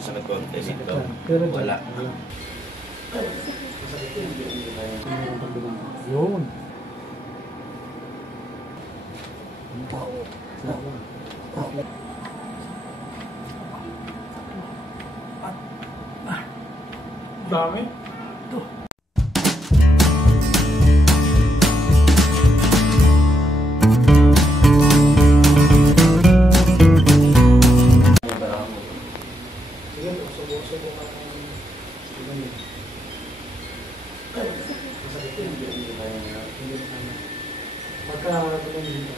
Sa nagkonte dito. Pero Wala. Yun. Dami. Sige, subo ka ng ganyan. Masakit yun. Hindi na kaya. Pagka ganyan dito.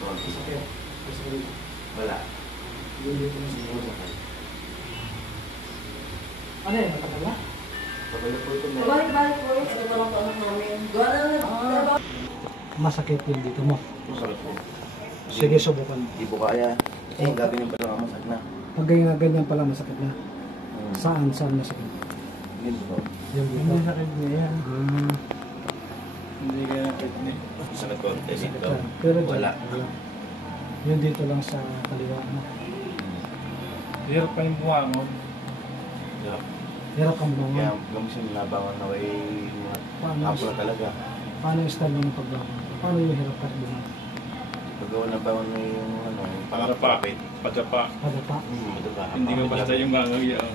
Masakit. Masakit. Wala. Yun dito na siguro. Ano yun? Matagal na? Pagkala po ito na. Balik-balik po yun. Ito lang po anak namin. Gawala na. Masakit yun dito mo. Masakit po. Sige, subukan. Hindi po kaya. Eh, gabi pa lang masakit na. Pag ganyan pala masakit na. Saan masakit? Yun po. Yung dito. Hindi sakit niya yan. Ah, Hindi kaya sakit niya. Sa nagkonte sakit dito. ka. Pero dyan, Wala. yun dito lang sa kaliwa mo. Hirap pa yung buwangon. Hirap. Hirap kang Kaya bangon. nung sinabangan ako eh, Paano? hapon na talaga. Paano yung style mo ng pagbangon? Paano yung hirap ka rin bangon? Paggawa na bangon na yung ano, yung pakapit. Padapa. Padapa. Madaba. Hindi ko basta yung bangon yan.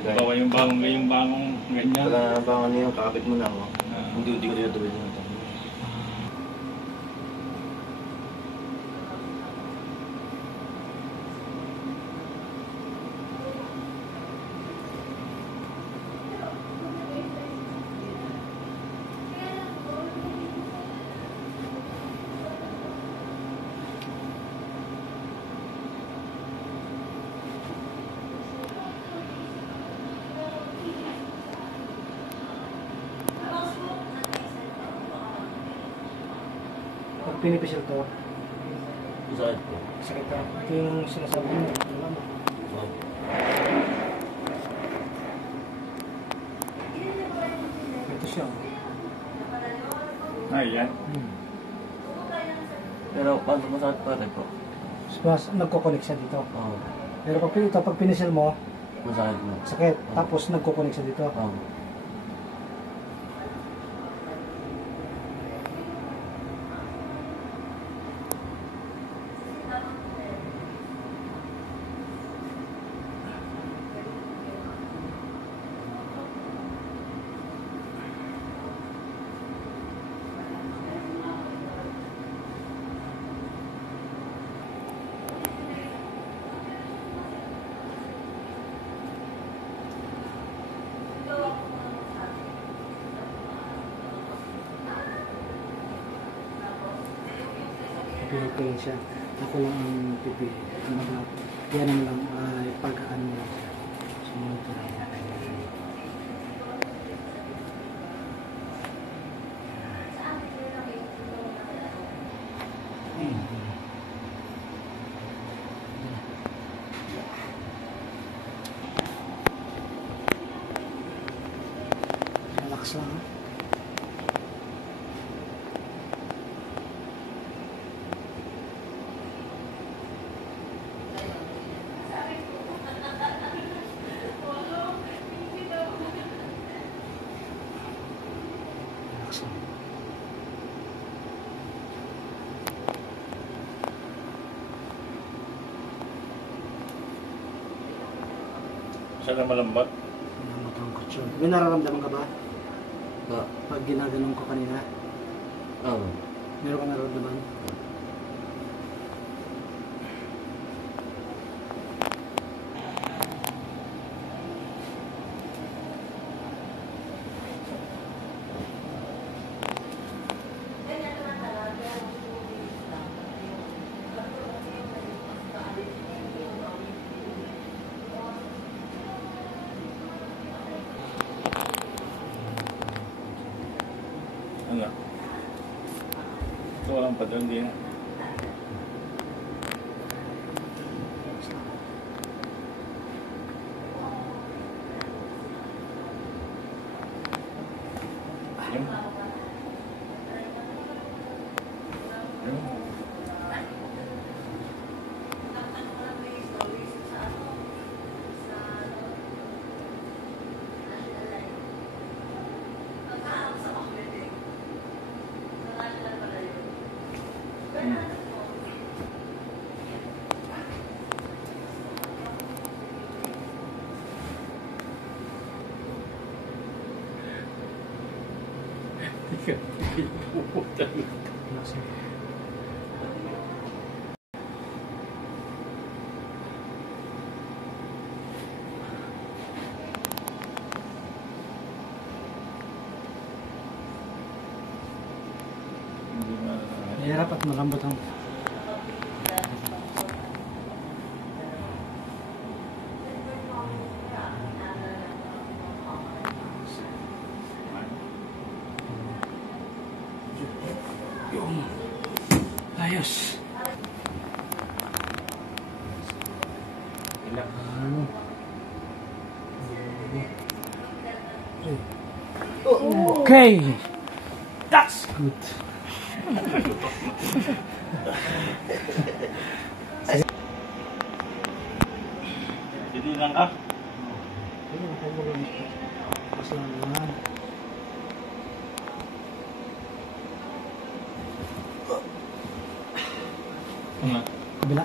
Bawa yung bangon ganyan. Pagka nabangon na yung kakapit mo na ako. Ah. Hindi ko dito tuloy na ito. Pag pinipisil to, Masakit po. sakit ka. Ito yung sinasabi mo. Wala mo. Oh. Ito siya. Ay, yan. Pero paano masakit pa rin po? Mas nagkoconnect siya dito. Oo. Pero pag pinisil mo, Masakit mo. sakit. Tapos nagkoconnect siya dito. Oo. Pinipiling siya. Ako lang ang pipili. Yan ang lang ay pag-ano lang siya. Sumunod ko lang. Relax lang. Ha? Relax lang. Siya na malambot. Matangkot siya. May nararamdaman ka ba? Oo. Pag ginaganong ko kanina, Oo. meron ka nararamdaman? Ano? Ito walang padal din. Yun. Yun. Relax lang. Mahirap at malambot ang yung ayos. Okay, that's good. Hindi lang ka. Kabila.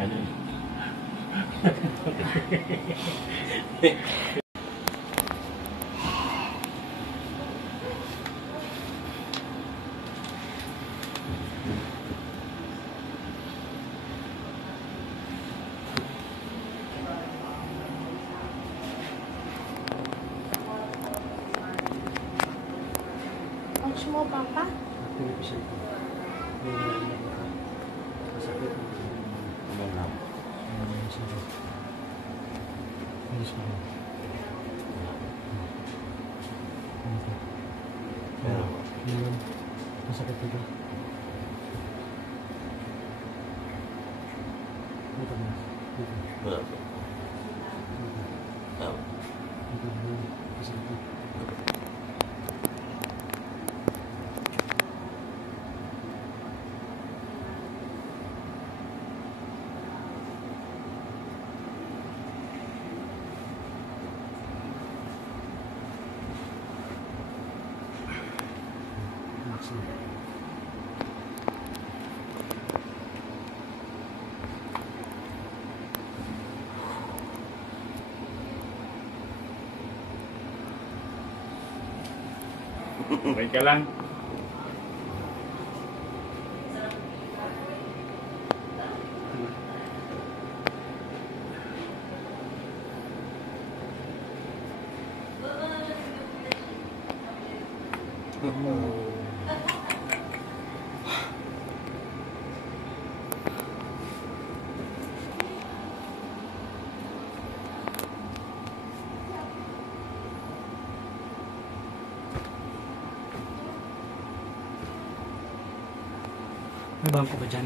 Ayun. Ouch mo, Papa. Masakit. Masakit dito. Dito na. Dito. Masakit dito. Okay ka lang. May bangko ba dyan?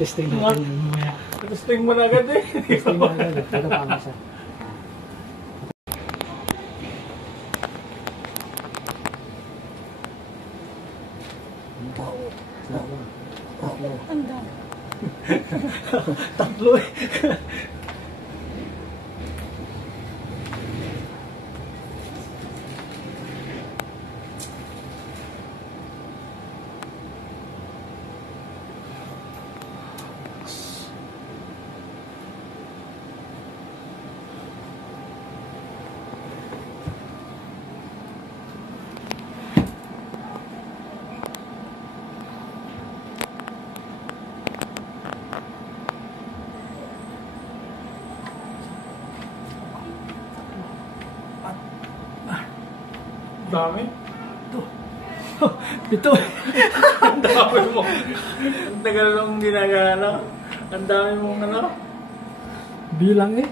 Testing natin yung mamaya. Testing mo na agad eh. Testing na agad. Ito pa ang isa. Anda. Tatlo eh. Dami. Ito. Ang dami mo. Ang tagal nung ginagana. Ang dami mong ano. Bilang eh.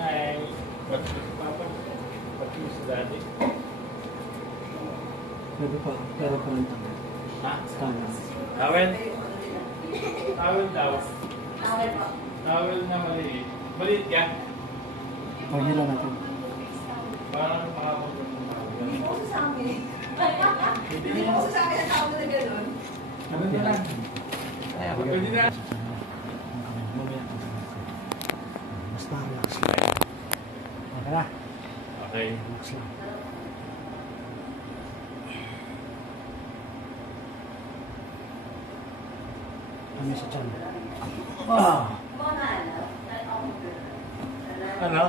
Ay. Papa. Pati si daddy. Pwede pa. Pero pa lang tangan. Ha? Tangan. Awen. Towel daw. Okay po. Towel na maliit. Maliit ka? Paghila natin. Parang makapagpunta. Hindi po sa amin. Hindi po sa amin ang tao na gano'n. Ano na lang? Pwede na. Basta relax lang. Okay na. Okay. Relax lang. Kami sa tiyan. Ano?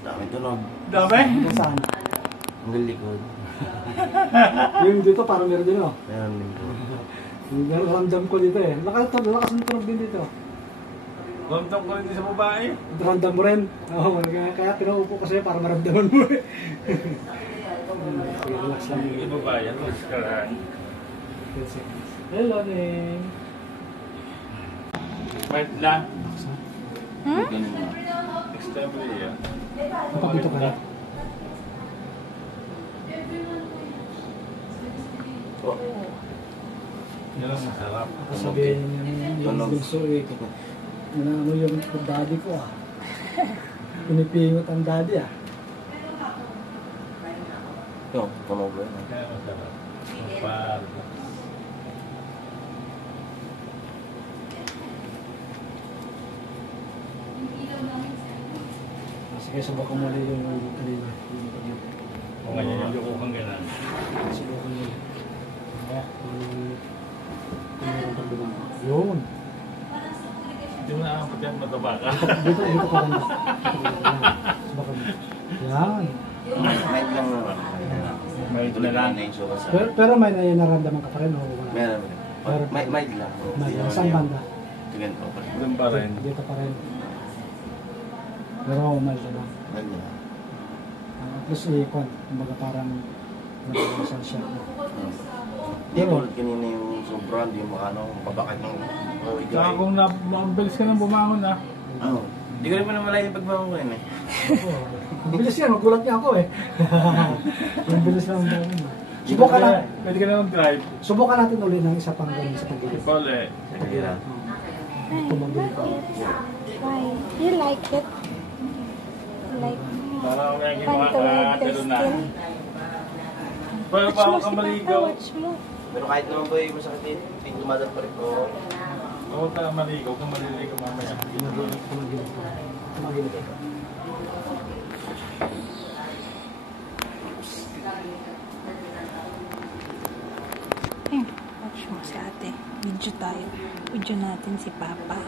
Dami tunog. Dami? Hanggang saan? Ang likod. Yung dito parang meron din oh. Meron din po. Yung ramdam ko dito eh. Lakas ng tunog din dito. Ramdam ko rin din sa babae. Ramdam mo rin. Oo, kaya pinaupo ko sa'yo para maramdaman mo eh. Sige, relax lang. Hindi babae. Ano ka lang? 10 seconds. Hello, Ning. Mild lang. Ganun na. Extremely yan. Kapag dito ka na. Oh, Yan ang masarap. Sabihin yung bunso eh. Ano yung daddy ko ah. Pinipingot ang daddy ah. yung tunog ba yun? Kaya masarap. Mapal. Sige, subukan mo ulit yung kanina. Kung ganyan yung yuko kang ganun. Subukan mo ulit. Yun. Hindi mo nakakapot yan, mataba ka. Dito ka lang. Subukan mo. Yan. Mild lang naman. Mild Tuloy na lang. na yung suka sa... Pero may naramdaman ka pa rin o wala? Meron. Mild lang. Saan banda? Tingnan ko. Doon pa rin. Dito pa rin. Pero mild na. Mild lang. At least ikon. Kumbaga parang nagkakasan siya. Hindi tulad kanina yung sobrang, hindi mo ano, pabakit ng Saka kung mabilis ka nang bumangon ah. Oo. Hindi ko rin pa namalay yung pagbangon ko yun eh. Ang bilis yan, magulat niya ako eh. Ang bilis lang ang dami. Subukan natin. Pwede ka na mag-drive. Subukan natin ulit ng isa pang ganun sa pagiging. Ito ulit. Sige lang. Tumagin ko. Why? You like it? Like Parang may fun to wear the makakatalo na. skin? Pero Watch pa ako mo si Papa, maligaw. watch mo. Pero kahit naman po yung masakit din, hindi dumadal pa rin po. Oo, tayo maligaw. Kung maliligaw mamaya. Tumagin ko. Tumagin ko. Watch mo si ate. Video tayo. Video natin si Papa.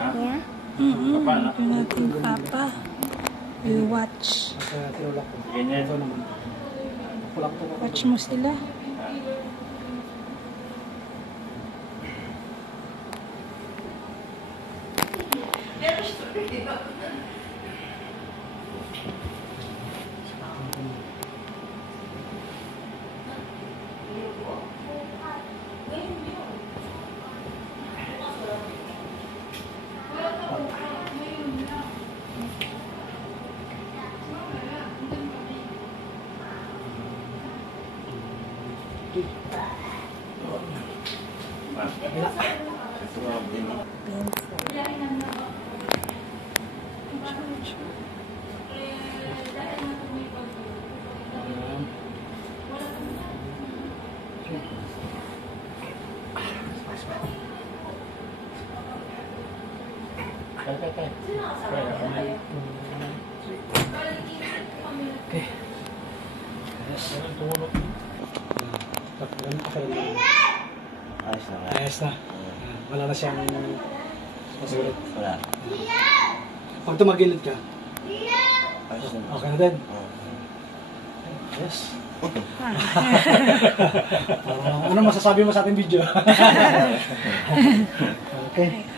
Ha? Video natin Papa. We watch. Kaya tinulak ko. Ganyan. Ito naman. Kulak ko. Watch mo sila. Ito nga, Benny. Okay. Yes. Ayos na nga. Ayos na. Wala na siyang masulit. Wala. Pag tumagilid ka, Ayos na. okay na din. Oo. Yes. Ano masasabi mo sa ating video? Okay.